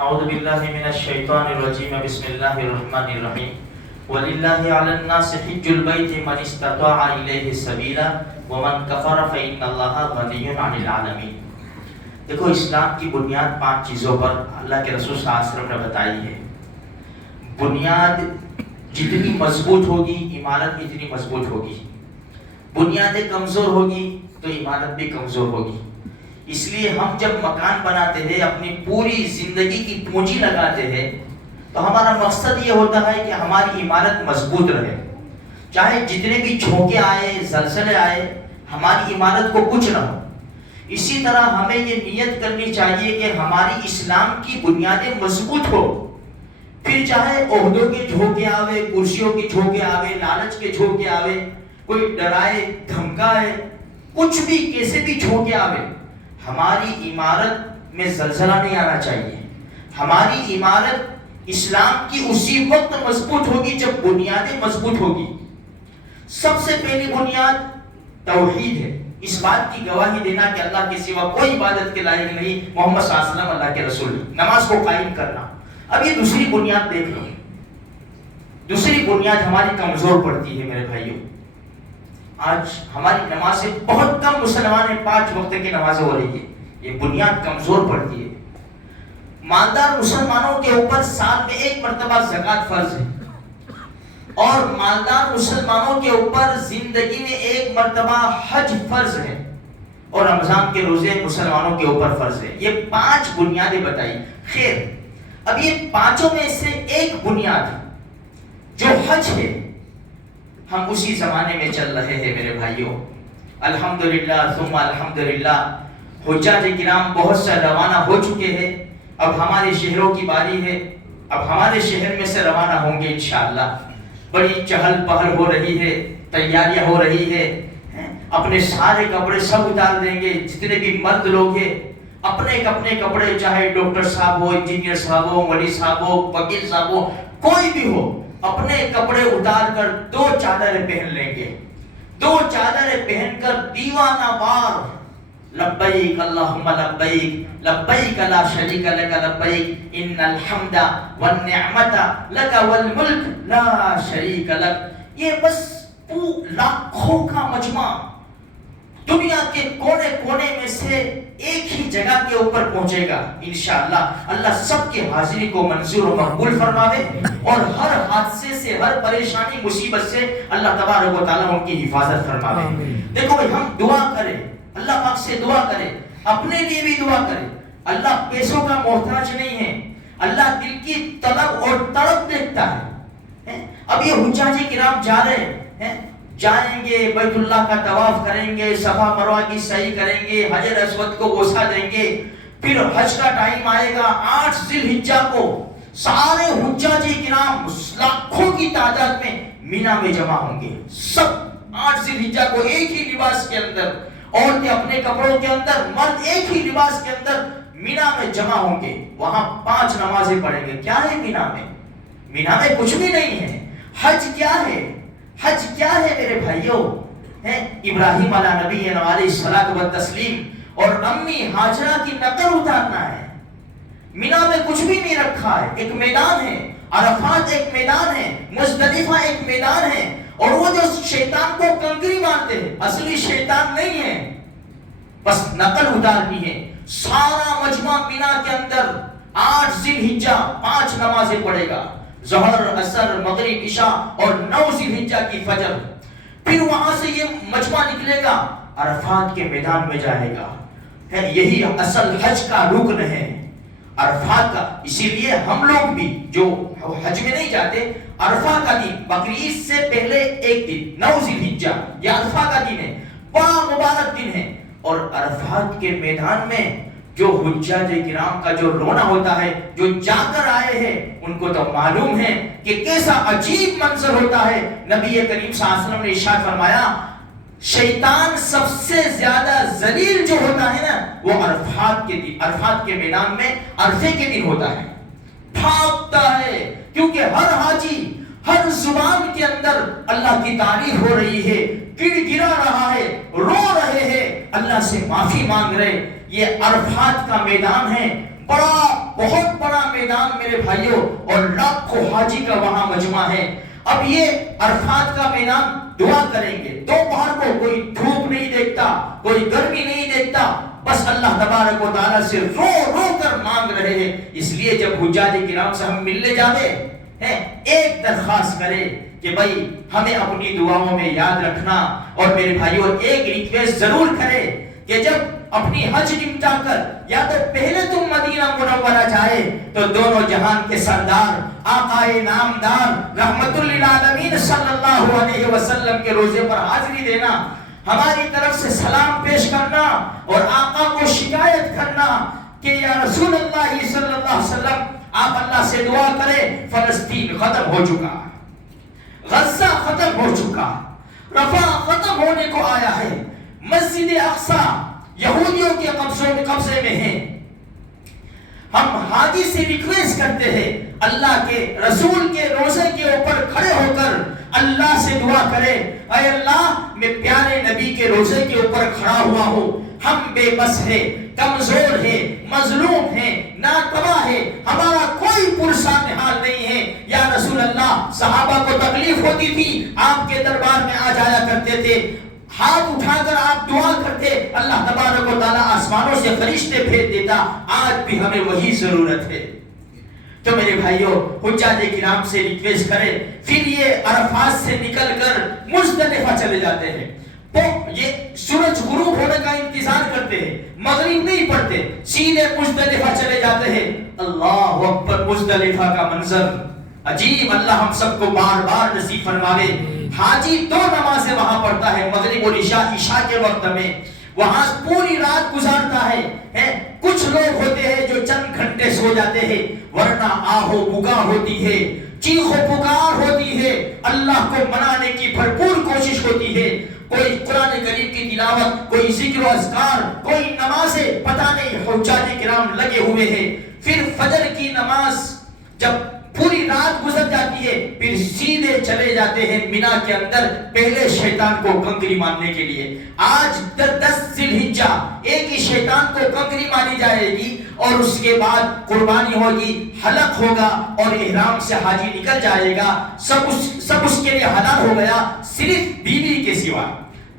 اعوذ باللہ من الشیطان الرجیم بسم اللہ الرحمن الرحیم وَلِلَّهِ عَلَى النَّاسِ حِجُّ الْبَيْتِ مَنِ اسْتَطَاعَ إِلَيْهِ سَبِيلًا وَمَنْ كَفَرَ فَإِنَّ اللَّهَ غَنِيٌّ عَنِ الْعَالَمِينَ۔ دیکھو اسلام کی بنیاد 5 چیزوں پر اللہ کے رسول صلی اللہ علیہ وسلم نے بتائی ہے۔ بنیاد جتنی مضبوط ہوگی عمارت بھی اتنی مضبوط ہوگی، بنیادیں کمزور ہوگی تو عمارت بھی کمزور ہوگی۔ اس لیے ہم جب مکان بناتے ہیں، اپنی پوری زندگی کی پونجی لگاتے ہیں، تو ہمارا مقصد یہ ہوتا ہے کہ ہماری عمارت مضبوط رہے، چاہے جتنے بھی جھونکے آئے، زلزلے آئے، ہماری عمارت کو کچھ نہ ہو۔ اسی طرح ہمیں یہ نیت کرنی چاہیے کہ ہماری اسلام کی بنیادیں مضبوط ہو، پھر چاہے عہدوں کے جھونکے آوے، کرسیوں کے جھونکے آوے، لالچ کے جھونکے آوے، کوئی ڈرائے دھمکائے، کچھ بھی کیسے بھی جھونکے آوے، ہماری عمارت میں زلزلہ نہیں آنا چاہیے۔ ہماری عمارت اسلام کی اسی وقت مضبوط ہوگی جب بنیادیں مضبوط ہوگی۔ سب سے پہلی بنیاد توحید ہے، اس بات کی گواہی دینا کہ اللہ کے سوا کوئی عبادت کے لائق نہیں، محمد صلی اللہ علیہ وسلم اللہ کے رسول، نماز کو قائم کرنا۔ اب یہ دوسری بنیاد دیکھ لو، دوسری بنیاد ہماری کمزور پڑتی ہے میرے بھائیوں۔ آج ہماری نمازیں بہت کم مسلمان ہیں، 5 وقت کی نمازیں ہو رہی ہے، یہ بنیاد کمزور پڑتی ہے۔ مالدار مسلمانوں کے اوپر سال میں 1 مرتبہ زکوٰۃ فرض ہے، اور مالدار مسلمانوں کے اوپر زندگی میں 1 مرتبہ حج فرض ہے، اور رمضان کے روزے مسلمانوں کے اوپر فرض ہے۔ یہ 5 بنیادیں بتائی۔ خیر، اب یہ 5 میں سے ایک بنیاد جو حج ہے، ہم اسی زمانے میں چل رہے ہیں میرے بھائیوں۔ الحمدللہ ثم الحمدللہ، حجاج کرام بہت سے روانہ ہو چکے ہیں، اب ہمارے شہروں کی باری ہے، اب ہمارے شہر میں سے روانہ ہوں گے انشاءاللہ۔ بڑی چہل پہل ہو رہی ہے، تیاریاں ہو رہی ہے، اپنے سارے کپڑے سب اتار دیں گے، جتنے بھی مرد لوگ ہیں اپنے اپنے کپڑے، چاہے ڈاکٹر صاحب ہو، انجینئر صاحب ہو، ولی صاحب ہو، وکیل صاحب ہو، کوئی بھی ہو، اپنے کپڑے اتار کر 2 چادریں پہن لیں گے، 2 چادریں پہن کر دیوانہ وار لبیک اللہم لبیک لبیک لا شریک لک لبیک ان الحمد والنعمت لک والملک لا شریک لک۔ یہ بس لاکھوں کا مجمع دنیا کے کونے کونے میں سے ایک ہی جگہ کے اوپر پہنچے گا انشاءاللہ۔ اللہ سب کی حاضری کو منظور و مقبول فرماوے، اور ہر حادثے سے، ہر پریشانی مصیبت سے اللہ تبارک و تعالیٰ ان کی حفاظت فرماوے۔ دیکھو بھائی، ہم دعا کریں، اللہ پاک سے دعا کریں، اپنے لیے بھی دعا کریں۔ اللہ پیسوں کا محتاج نہیں ہے، اللہ دل کی طلب اور تڑپ دیکھتا ہے۔ اب یہ حجاج کرام جا رہے ہیں، جائیں گے، بیت اللہ کا طواف کریں گے، صفا مروہ کی سعی کریں گے، حجر اسود کو بوسہ دیں گے، پھر حج کا ٹائم آئے گا 8 ذی الحجہ کو، سارے حجاج کرام لاکھوں کی تعداد میں مینا میں جمع ہوں گے، سب 8 ذی الحجہ کو ایک ہی لباس کے اندر، عورتیں اپنے کپڑوں کے اندر، مرد ایک ہی لباس کے اندر مینا میں جمع ہوں گے، وہاں 5 نمازیں پڑھیں گے۔ کیا ہے مینا میں؟ مینا میں کچھ بھی نہیں ہے۔ حج کیا ہے؟ حج کیا ہے میرے بھائیوں؟ ابراہیم علیہ نبی علیہ الصلوۃ والتسلیم اور امی ہاجرہ کی نقل اتارنا ہے۔ مینا میں کچھ بھی نہیں رکھا ہے، ایک میدان ہے، عرفات ایک میدان ہے، مزدلفہ ایک میدان ہے، اور وہ جو شیطان کو کنکری مارتے ہیں اصلی شیطان نہیں ہے، بس نقل اتارنی ہے۔ سارا مجمع مینا کے اندر 8 ذی الحجہ 5 نمازیں پڑھے گا، ظہر، عصر، مغرب، عشاء، اور 9 ذی الحجہ کی فجر۔ پھر وہاں سے یہ مجمع نکلے گا، عرفات کے میدان میں جائے گا۔ یہی اصل حج کا رکن ہے، عرفات کا۔ اسی لیے ہم لوگ بھی جو حج میں نہیں جاتے، عرفہ کا دن، بقرعید سے پہلے ایک دن 9 ذی الحجہ، یہ عرفہ کا دن ہے، بڑا مبارک دن ہے، اور عرفات کے میدان میں جو حجاج کرام کا جو رونا ہوتا ہے، جو جا کر آئے ہیں ان کو تو معلوم ہے کہ کیسا عجیب منظر ہوتا ہے۔ نبی کریم صلی اللہ علیہ وسلم نے ارشاد فرمایا، شیطان سب سے زیادہ ذلیل جو ہوتا ہے نا، وہ عرفات کے دن، عرفات کے میدان میں عرفے کے دن ہوتا ہے، بھاگتا ہے، کیونکہ ہر حاجی، ہر زبان کے اندر اللہ کی تعریف ہو رہی ہے، گڑ گرا رہا ہے، رو رہے ہیں، اللہ سے معافی مانگ رہے۔ یہ عرفات کا میدان ہے، بڑا بہت بڑا میدان میرے بھائیوں اور لاکھوں حاجی کا وہاں مجمع ہے. اب یہ عرفات کا میدان دعا کریں گے. دوپہر کو کوئی دھوپ نہیں دیکھتا, کوئی گرمی نہیں دیکھتا, بس اللہ تبارک و تعالیٰ سے رو رو کر مانگ رہے ہیں. اس لیے جب حجاج کرام سے ہم ملنے جاوے ہیں, ایک درخواست کرے کہ بھائی ہمیں اپنی دعاؤں میں یاد رکھنا. اور میرے بھائیوں ایک ریکویسٹ ضرور کرے کہ جب اپنی حج نمٹا کر یا تو پہلے تم مدینہ منورہ جائے تو دونوں جہان کے سردار آقا نامدار رحمت للعالمین صلی اللہ علیہ وسلم کے روزے پر حاضری دینا, ہماری طرف سے سلام پیش کرنا اور آقا کو شکایت کرنا کہ یا رسول اللہ صلی اللہ علیہ وسلم آپ اللہ سے دعا کریں, فلسطین ختم ہو چکا, غزہ ختم ہو چکا, رفح ختم ہونے کو آیا ہے, مسجد اقصی یہودیوں کے قبضے میں ہے. ہم حاجی سے ریکویسٹ کرتے ہیں اللہ کے رسول کے روزے کے اوپر کھڑے ہو کر اللہ سے دعا کرے, اے اللہ میں پیارے نبی کے روزے کے اوپر کھڑا ہوا ہوں, ہم بے بس ہے, کمزور ہے, مظلوم ہے, ناتوا ہے, ہمارا کوئی پرسان حال نہیں ہے. یا رسول اللہ صحابہ کو تکلیف ہوتی تھی, آپ کے دربار میں آ جایا کرتے تھے, ہاتھ اٹھا کر آپ دعا کرتے, اللہ تبارک و تعالیٰ آسمانوں سے فرشتے بھیج دیتا. آج بھی ہمیں وہی ضرورت ہے. تو میرے بھائیوں حجاج کرام سے ریکویسٹ کرے, پھر یہ عرفات سے نکل کر مزدلفہ چلے جاتے ہیں. یہ سورج غروب ہونے کا انتظار کرتے ہیں, مغرب نہیں پڑھتے, سیدھے مزدلفہ چلے جاتے ہیں. اللہ اکبر, مزدلفہ کا منظر عجیب, اللہ ہم سب کو بار بار نصیب فرماوے. حاجی دو نمازیں وہاں پڑھتا ہے, مغرب اور عشاء کے وقت میں وہاں پوری رات گزارتا ہے. کچھ لوگ ہوتے ہیں جو چند گھنٹے سو جاتے ہیں, ورنہ آہو بگا ہوتی ہے, چیخو پکار ہوتی ہے, اللہ کو منانے کی بھرپور کوشش ہوتی ہے. کوئی قرآن کریم کی تلاوت, کوئی ذکر و اذکار, کوئی نمازیں, پتہ نہیں حجاج کرام لگے ہوئے ہیں. پھر فجر کی نماز جب پوری رات گزر جاتی ہے, پھر سیدھے چلے جاتے ہیں مینا کے اندر پہلے شیطان کو کنکری مارنے کے لیے. آج 10 ذی الحجہ ایک ہی شیطان کو کنکری ماری جائے گی اور اس کے بعد قربانی ہوگی, حلق ہوگا اور احرام سے حاجی نکل جائے گا. سب اس کے لیے حلال ہو گیا, صرف بیوی کے سوا.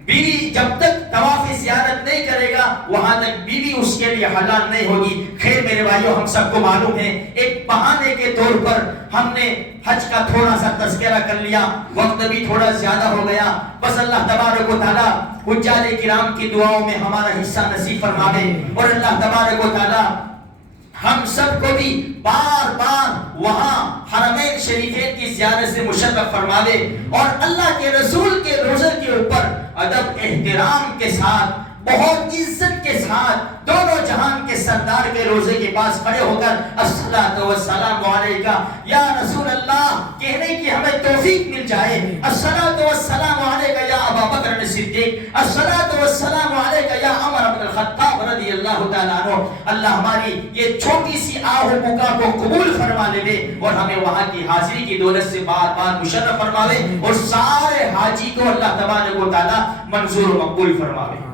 بیوی جب تک طواف زیارت نہیں کرے گا وہاں تک بیوی اس کے لیے حلال نہیں ہوگی. خیر میرے بھائیوں ہم سب کو معلوم ہے, ایک بہانے کے طور پر ہم نے حج کا تھوڑا سا تذکرہ کر لیا, وقت بھی تھوڑا زیادہ ہو گیا. بس اللہ تبارک و تعالیٰ حجاج کرام کی دعاؤں میں ہمارا حصہ نصیب فرماوے, اور اللہ تبارک و تعالیٰ ہم سب کو بھی بار بار وہاں حرمین شریفین کی زیارت سے مشرف فرماوے, اور اللہ کے رسول کے روزے کے اوپر ادب احترام کے ساتھ, بہت عزت کے ساتھ دونوں جہان کے سردار کے روزے کے پاس کھڑے ہو کر الصلاۃ والسلام علیکہ یا رسول اللہ کہنے کی ہمیں توفیق مل جائے. الصلاۃ والسلام علیکہ یا ابا بکر صدیق, الصلاۃ والسلام علیکہ یا عمر بن الخطاب رضی اللہ تعالیٰ عنہ. اللہ ہماری یہ چھوٹی سی آہ و بکا کو قبول فرما لے اور ہمیں وہاں کی حاضری کی دولت سے بار بار مشرف فرماوے, اور سارے حاجی کو اللہ تبارک و تعالیٰ منظور و مقبول فرماوے.